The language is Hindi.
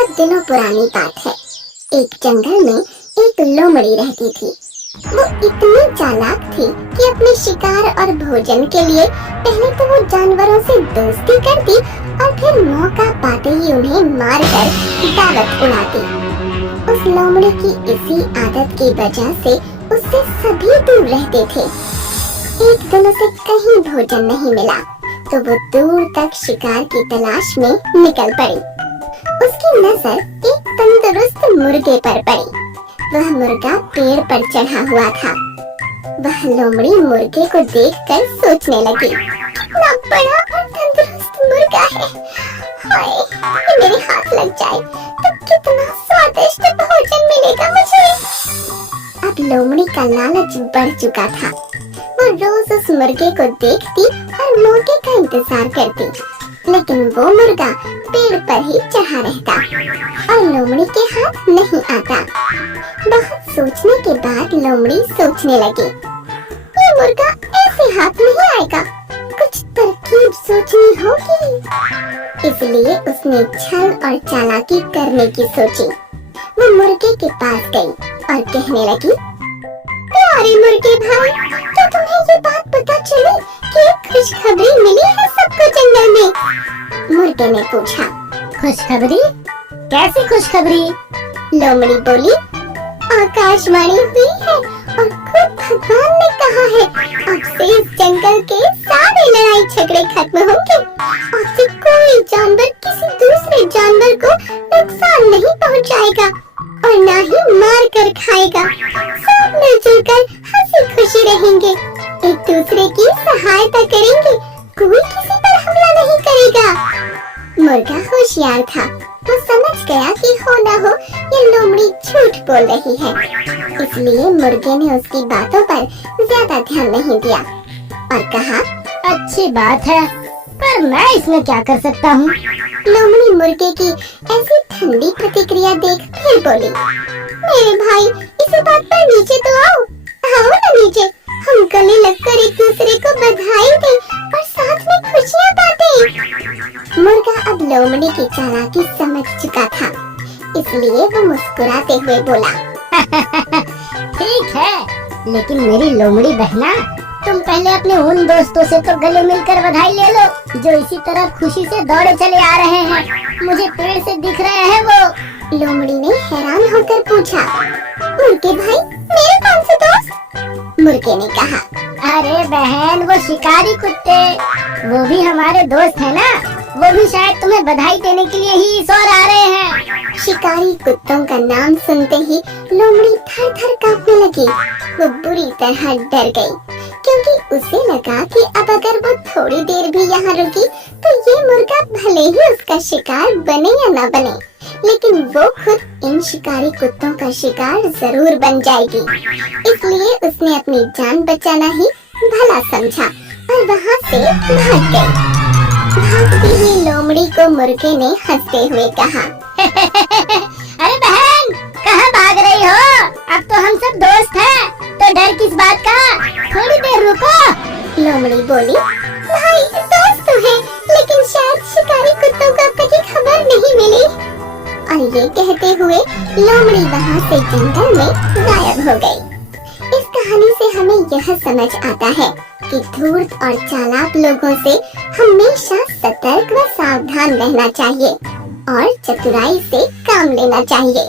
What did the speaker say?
बहुत दिनों पुरानी बात है। एक जंगल में एक लोमड़ी रहती थी। वो इतनी चालाक थी कि अपने शिकार और भोजन के लिए पहले तो वो जानवरों से दोस्ती करती और फिर मौका पाते ही उन्हें मारकर दावत उड़ाती। उस लोमड़ी की इसी आदत की वजह से उससे सभी दूर रहते थे। एक दिन उसे कहीं भोजन नहीं मिला तो वो दूर तक शिकार की तलाश में निकल पड़ी। उसकी नजर एक तंदुरुस्त मुर्गे पर पड़ी। वह मुर्गा पेड़ पर चढ़ा हुआ था। वह लोमड़ी मुर्गे को देखकर सोचने लगी, कितना बड़ा और तंदुरुस्त मुर्गा है। हाय, ये मेरे हाथ लग जाए तो कितना स्वादिष्ट भोजन मिलेगा मुझे। अब लोमड़ी का लालच बढ़ चुका था। वो रोज उस मुर्गे को देखती और मौके का इंतजार करती, लेकिन वो मुर्गा पेड़ पर ही चढ़ा रहता और लोमड़ी के हाथ नहीं आता। बहुत सोचने के बाद लोमड़ी सोचने लगी, ये मुर्गा ऐसे हाथ नहीं आएगा, कुछ तरकीब सोचनी होगी। इसलिए उसने छल और चालाकी करने की सोची। वो मुर्गे के पास गई और कहने लगी, प्यारे मुर्गे भाई, क्या तुम्हें ये बात पता चली कि एक खुशखबरी मिली है सबको जंगल में? मुर्गे ने पूछा। खुशखबरी? कैसी खुशखबरी? लोमड़ी बोली, आकाशवाणी हुई है और खुद भगवान ने कहा है, अब से इस जंगल के सारे लड़ाई झगड़े खत्म होंगे और फिर कोई जानवर किसी दूसरे जानवर को नुकसान नहीं पहुंचाएगा और ना ही मार कर खाएगा। सब मिलजुल कर हंसी खुशी रहेंगे, एक दूसरे की सहायता करेंगे, कोई किसी पर हमला नहीं करेगा। मुर्गा होशियार था। वो समझ गया कि हो ना हो ये लोमड़ी झूठ बोल रही है, इसलिए मुर्गे ने उसकी बातों पर ज्यादा ध्यान नहीं दिया और कहा, अच्छी बात है, पर मैं इसमें क्या कर सकता हूँ? लोमड़ी मुर्गे की ऐसी ठंडी प्रतिक्रिया देख फिर बोली, मेरे भाई, इसी बात पर नीचे तो आओ। आओ ना नीचे, हम गले लगकर एक दूसरे को बधाई दें और साथ में खुशियाँ बांटें। मुर्गा अब लोमड़ी की चालाकी समझ चुका था, इसलिए वो मुस्कुराते हुए बोला, ठीक है, लेकिन मेरी लोमड़ी बहना, तुम पहले अपने उन दोस्तों से तो गले मिलकर बधाई ले लो जो इसी तरह खुशी से दौड़े चले आ रहे हैं। मुझे पेड़ से दिख रहे हैं वो। लोमड़ी ने हैरान होकर पूछा, मुर्गे भाई, मेरे कौन से दोस्त? मुर्गे ने कहा, अरे बहन, वो शिकारी कुत्ते, वो भी हमारे दोस्त है ना। वो भी शायद तुम्हें बधाई देने के लिए ही इस ओर आ रहे हैं। शिकारी कुत्तों का नाम सुनते ही लोमड़ी थर थर कांपने लगी। वो बुरी तरह डर गई, क्योंकि उसे लगा कि अब अगर वो थोड़ी देर भी यहाँ रुकी तो ये मुर्गा भले ही उसका शिकार बने या ना बने, लेकिन वो खुद इन शिकारी कुत्तों का शिकार जरूर बन जाएगी। इसलिए उसने अपनी जान बचाना ही भला समझा और वहाँ से भाग गई। भागती हुई लोमड़ी को मुर्गे ने हंसते हुए कहा, अरे बहन, कहाँ भाग रही हो? अब तो हम सब दोस्त हैं, तो डर किस बात का? थोड़ी देर रुको। लोमड़ी बोली, भाई दोस्त तो है, लेकिन शायद शिकारी कुत्तों को अब तक की खबर नहीं मिली। और ये कहते हुए लोमड़ी वहाँ से जंगल में गायब हो गई। इस कहानी से हमें यह समझ आता है कि धूर्त और चालाक लोगों से हमेशा सतर्क व सावधान रहना चाहिए और चतुराई से काम लेना चाहिए।